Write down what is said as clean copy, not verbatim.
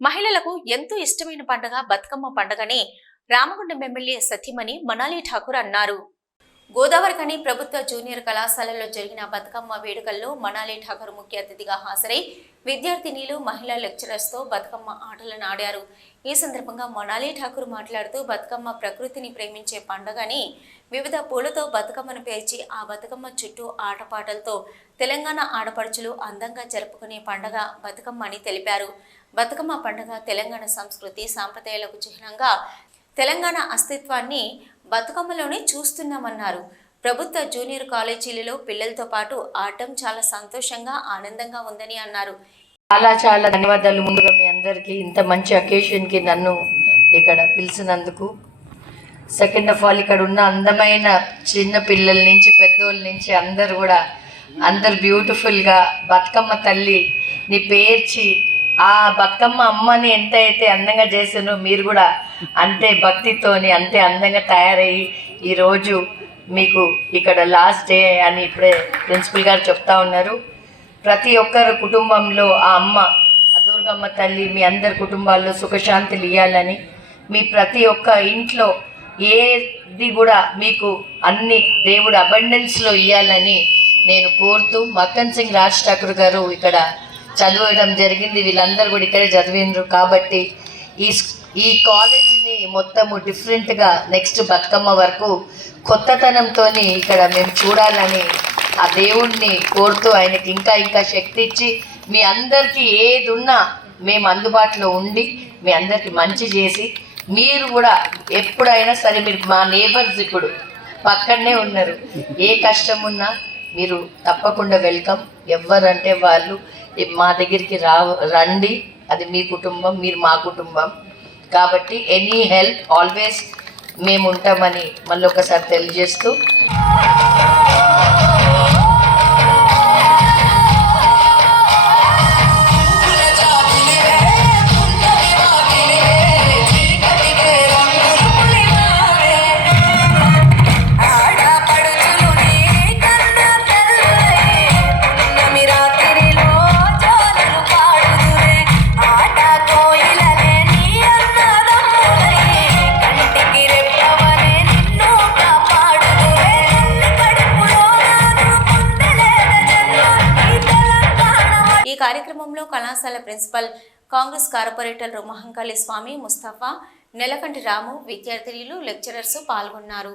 మహిళలకు ఎంతో ఇష్టమైన పండుగ బతుకమ్మ పండుగని రామగుండం ఎమ్మెల్యే సతీమణి మనాలి ఠాకూర్ అన్నారు. గోదావరిఖని ప్రభుత్వ జూనియర్ కళాశాలలో జరిగిన బతుకమ్మ వేడుకల్లో మనాలి ఠాకూర్ ముఖ్య అతిథిగా హాజరై విద్యార్థినీలు మహిళా లెక్చరర్స్ తో బతుకమ్మ ఆటలను ఆడారు. ఈ సందర్భంగా మనాలి ఠాకూర్ మాట్లాడుతూ బతుకమ్మ ప్రకృతిని ప్రేమించే పండుగని వివిధ పూలతో బతుకమ్మను పేర్చి ఆ బతుకమ్మ చుట్టూ ఆటపాటలతో తెలంగాణ ఆడపడుచులు అందంగా జరుపుకునే పండుగ బతుకమ్మ అని తెలిపారు. బతుకమ్మ పండుగ తెలంగాణ సంస్కృతి సాంప్రదాయాలకు చిహ్నంగా తెలంగాణ అస్తిత్వాన్ని బతుకమ్మలోనే చూస్తున్నామన్నారు. ప్రభుత్వ జూనియర్ కాలేజీలలో పిల్లలతో పాటు ఆడటం చాలా సంతోషంగా ఆనందంగా ఉందని అన్నారు. చాలా ధన్యవాదాలు. ముందుగా మీ అందరికీ ఇంత మంచి అకేషన్కి నన్ను ఇక్కడ పిలిచినందుకు. సెకండ్ ఆఫ్ ఆల్ ఇక్కడ ఉన్న అందమైన చిన్న పిల్లల నుంచి పెద్దోళ్ళ నుంచి అందరు బ్యూటిఫుల్గా బతుకమ్మ తల్లిని పేర్చి ఆ బతుకమ్మ అమ్మని ఎంత అయితే అందంగా చేసానో మీరు కూడా అంతే భక్తితోని అంతే అందంగా తయారయ్యి ఈరోజు మీకు ఇక్కడ లాస్ట్ డే అని ఇప్పుడే ప్రిన్సిపల్ గారు చెప్తా ఉన్నారు. ప్రతి ఒక్కరు కుటుంబంలో ఆ అమ్మ దుర్గమ్మ తల్లి మీ అందరి కుటుంబాల్లో సుఖశాంతులు ఇవ్వాలని, మీ ప్రతి ఒక్క ఇంట్లో ఏది కూడా మీకు అన్ని దేవుడు అబండెన్స్లో ఇవ్వాలని నేను కోరుతూ మక్కన్ సింగ్ రాజ్ ఠాకూర్ గారు ఇక్కడ చదవడం జరిగింది. వీళ్ళందరూ కూడా ఇక్కడే చదివిండ్రు కాబట్టి ఈ కాలేజీని మొత్తము డిఫరెంట్గా నెక్స్ట్ బతుకమ్మ వరకు కొత్తతనంతో ఇక్కడ మేము చూడాలని ఆ దేవుణ్ణి కోరుతూ ఆయనకి ఇంకా శక్తి ఇచ్చి మీ అందరికీ ఏది ఉన్నా మేము అందుబాటులో ఉండి మీ అందరికీ మంచి చేసి, మీరు కూడా ఎప్పుడైనా సరే మీరు మా నేబర్స్ ఇప్పుడు పక్కనే ఉన్నారు, ఏ కష్టం ఉన్నా మీరు తప్పకుండా వెల్కమ్. ఎవరంటే వాళ్ళు మా దగ్గరికి రండి. అది మీ కుటుంబం, మీరు మా కుటుంబం కాబట్టి ఎనీ హెల్ప్ ఆల్వేస్ మేము ఉంటామని మళ్ళీ ఒకసారి తెలియజేస్తూ కార్యక్రమంలో కళాశాల ప్రిన్సిపల్ కాంగ్రెస్ కార్పొరేటర్ మహంకాళి స్వామి, ముస్తఫా, నెలకంటి రాము, విద్యార్థినులు, లెక్చరర్స్ పాల్గొన్నారు.